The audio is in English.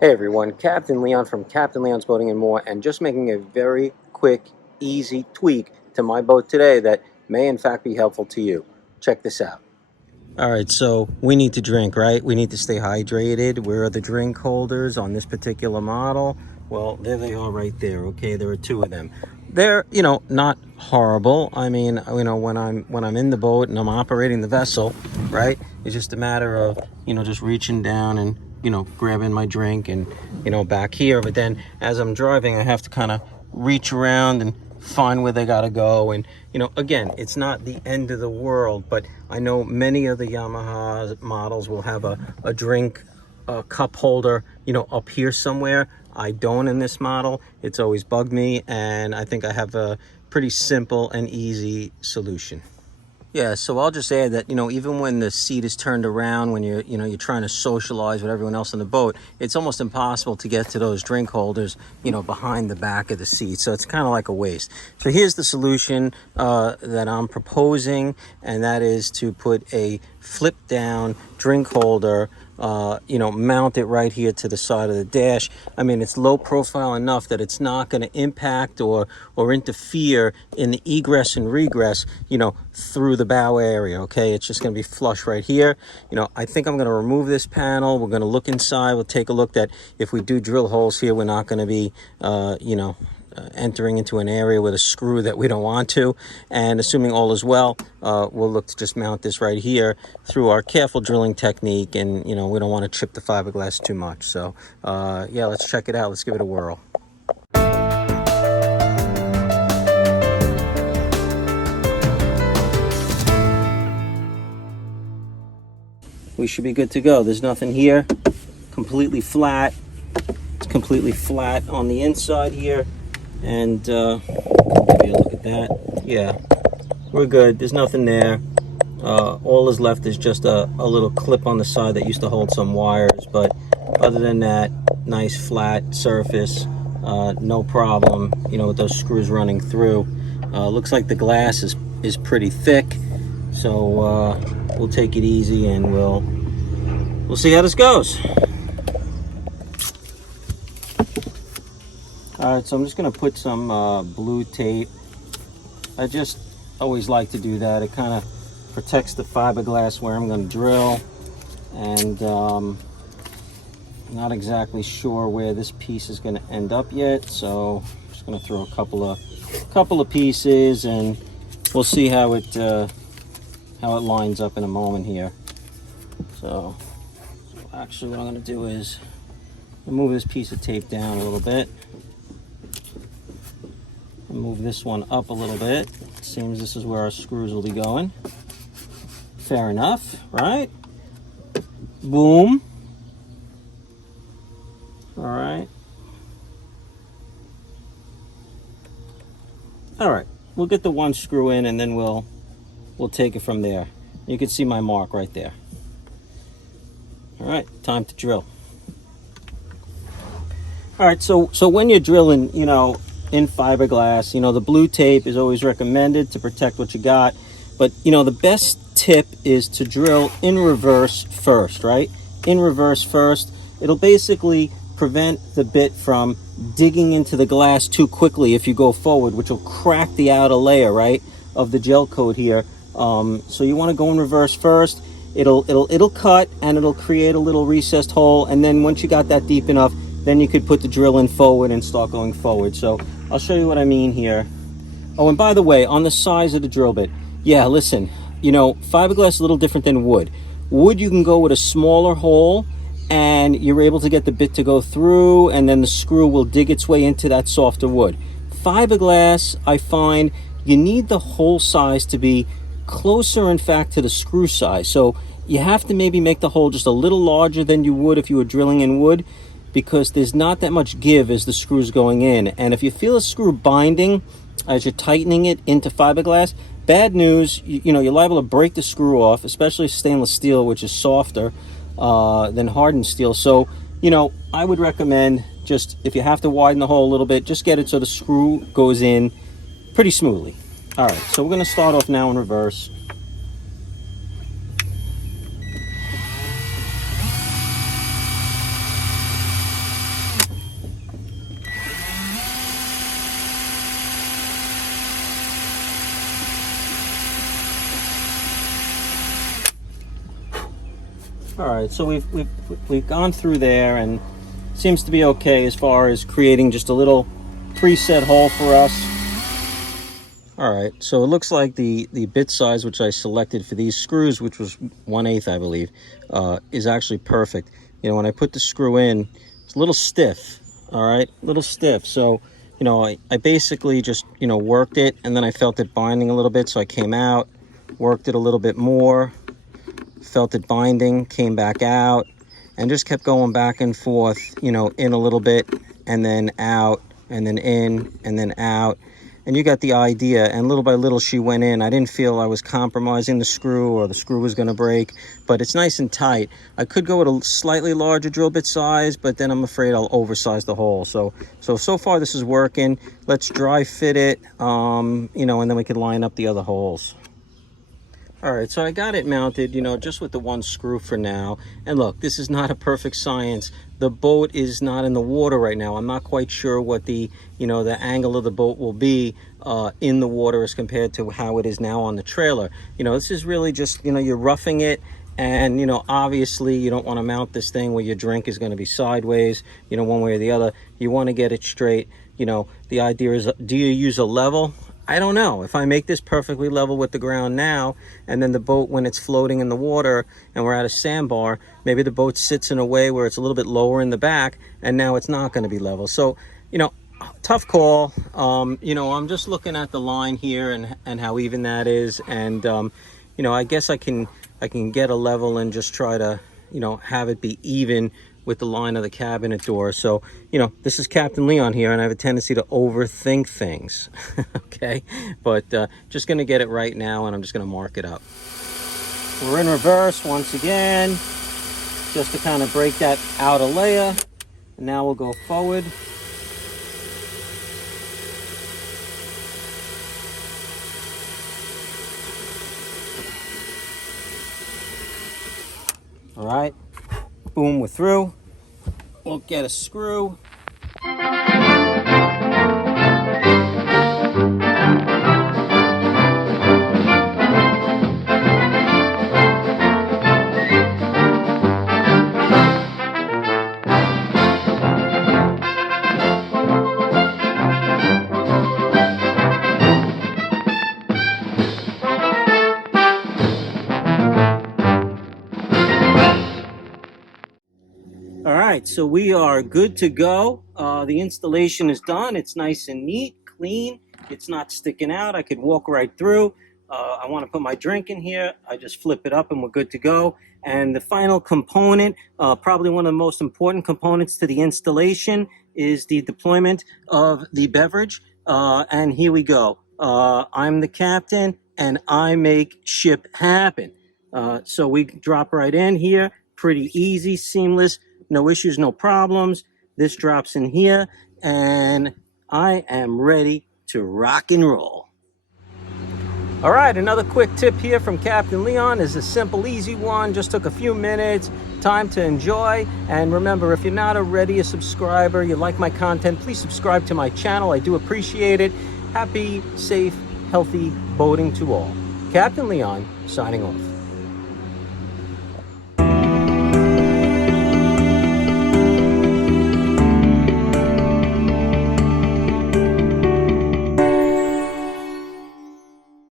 Hey everyone, Captain Leon from Captain Leon's Boating and More, and just making a very quick, easy tweak to my boat today that may in fact be helpful to you. Check this out. All right, so we need to drink, right? We need to stay hydrated. Where are the drink holders on this particular model? Well, there they are right there, okay? There are two of them. They're, not horrible. I mean, when I'm in the boat and I'm operating the vessel, right? It's just a matter of, just reaching down and, grabbing my drink and, back here. But then as I'm driving, I have to kind of reach around and find where they gotta go. And again, it's not the end of the world, but I know many of the Yamaha models will have a drink cup holder up here somewhere. I don't in this model. It's always bugged me, and I think I have a pretty simple and easy solution. Yeah, so I'll just add that, even when the seat is turned around, when you're trying to socialize with everyone else on the boat, it's almost impossible to get to those drink holders, behind the back of the seat. So it's kind of like a waste. So here's the solution that I'm proposing, and that is to put a flip down drink holder, mount it right here to the side of the dash. I mean, it's low profile enough that it's not going to impact or interfere in the egress and regress, through the bow area. Okay, it's just going to be flush right here. I think I'm going to remove this panel. We're going to look inside. We'll take a look that if we do drill holes here, we're not going to be entering into an area with a screw that we don't want to. And assuming all is well, we'll look to just mount this right here through our careful drilling technique. And we don't want to chip the fiberglass too much. So yeah, let's check it out. Let's give it a whirl. We should be good to go. There's nothing here. Completely flat. It's completely flat on the inside here. And give you a look at that. Yeah, we're good. There's nothing there. All is left is just a little clip on the side that used to hold some wires. But other than that, nice flat surface. No problem, with those screws running through. Looks like the glass is pretty thick. So we'll take it easy and we'll see how this goes. All right, so I'm just gonna put some blue tape. I just always like to do that. It kind of protects the fiberglass where I'm gonna drill. And I'm not exactly sure where this piece is gonna end up yet. So I'm just gonna throw a couple of pieces, and we'll see how it lines up in a moment here. So actually what I'm gonna do is move this piece of tape down a little bit. Move this one up a little bit. Seems this is where our screws will be going. Fair enough, right? Boom. All right. All right, we'll get the one screw in, and then we'll take it from there. You can see my mark right there. All right, time to drill. All right, so when you're drilling, in fiberglass, the blue tape is always recommended to protect what you got. But, the best tip is to drill in reverse first, right? In reverse first. It'll basically prevent the bit from digging into the glass too quickly if you go forward, which will crack the outer layer, right, of the gel coat here. So you want to go in reverse first. It'll cut, and it'll create a little recessed hole. And then once you got that deep enough, then you could put the drill in forward and start going forward. So I'll show you what I mean here. Oh, and by the way, on the size of the drill bit, yeah, listen, fiberglass is a little different than wood. Wood, you can go with a smaller hole, and you're able to get the bit to go through, and then the screw will dig its way into that softer wood. Fiberglass, I find you need the hole size to be closer, in fact, to the screw size. So you have to maybe make the hole just a little larger than you would if you were drilling in wood, because there's not that much give as the screw's going in. And if you feel a screw binding as you're tightening it into fiberglass, bad news, you're liable to break the screw off, especially stainless steel, which is softer than hardened steel. So, I would recommend, just if you have to widen the hole a little bit, just get it so the screw goes in pretty smoothly. All right, so we're going to start off now in reverse. All right, so we've gone through there, and seems to be okay as far as creating just a little preset hole for us. All right, so it looks like the bit size which I selected for these screws, which was 1/8, I believe, is actually perfect. You know, when I put the screw in, it's a little stiff. All right, a little stiff. So, you know, I basically just, you know, worked it, and then I felt it binding a little bit, so I came out, worked it a little bit more, felt it binding, came back out, and just kept going back and forth, you know, in a little bit, and then out, and then in, and then out. And you got the idea. And little by little she went in. I didn't feel I was compromising the screw or the screw was going to break, but it's nice and tight. I could go with a slightly larger drill bit size, but then I'm afraid I'll oversize the hole. So far this is working. Let's dry fit it, you know, and then we can line up the other holes. All right, so I got it mounted, you know, just with the one screw for now. And look, this is not a perfect science. The boat is not in the water right now. I'm not quite sure what the, you know, the angle of the boat will be in the water as compared to how it is now on the trailer. You know, this is really just, you know, you're roughing it. And, you know, obviously you don't want to mount this thing where your drink is going to be sideways, you know, one way or the other. You want to get it straight. You know, the idea is, do you use a level? I don't know. If I make this perfectly level with the ground now, and then the boat, when it's floating in the water and we're at a sandbar, maybe the boat sits in a way where it's a little bit lower in the back, and now it's not going to be level. So, you know, tough call. You know, I'm just looking at the line here and how even that is. And, you know, I guess I can get a level and just try to, you know, have it be even with the line of the cabinet door. So, you know, this is Captain Leon here, and I have a tendency to overthink things. Okay, but just gonna get it right now, and I'm just gonna mark it up. We're in reverse once again, just to kind of break that outer layer. And now we'll go forward. All right, boom, we're through. We'll get a screw. All right, so we are good to go. The installation is done. It's nice and neat, clean. It's not sticking out. I could walk right through. I want to put my drink in here. I just flip it up and we're good to go. And the final component, probably one of the most important components to the installation, is the deployment of the beverage. And here we go. I'm the captain and I make ship happen. So we drop right in here. Pretty easy, seamless. No issues, no problems. This drops in here, and I am ready to rock and roll. All right, another quick tip here from Captain Leon is a simple, easy one. Just took a few minutes, time to enjoy. And remember, if you're not already a subscriber, you like my content, please subscribe to my channel. I do appreciate it. Happy, safe, healthy boating to all. Captain Leon, signing off.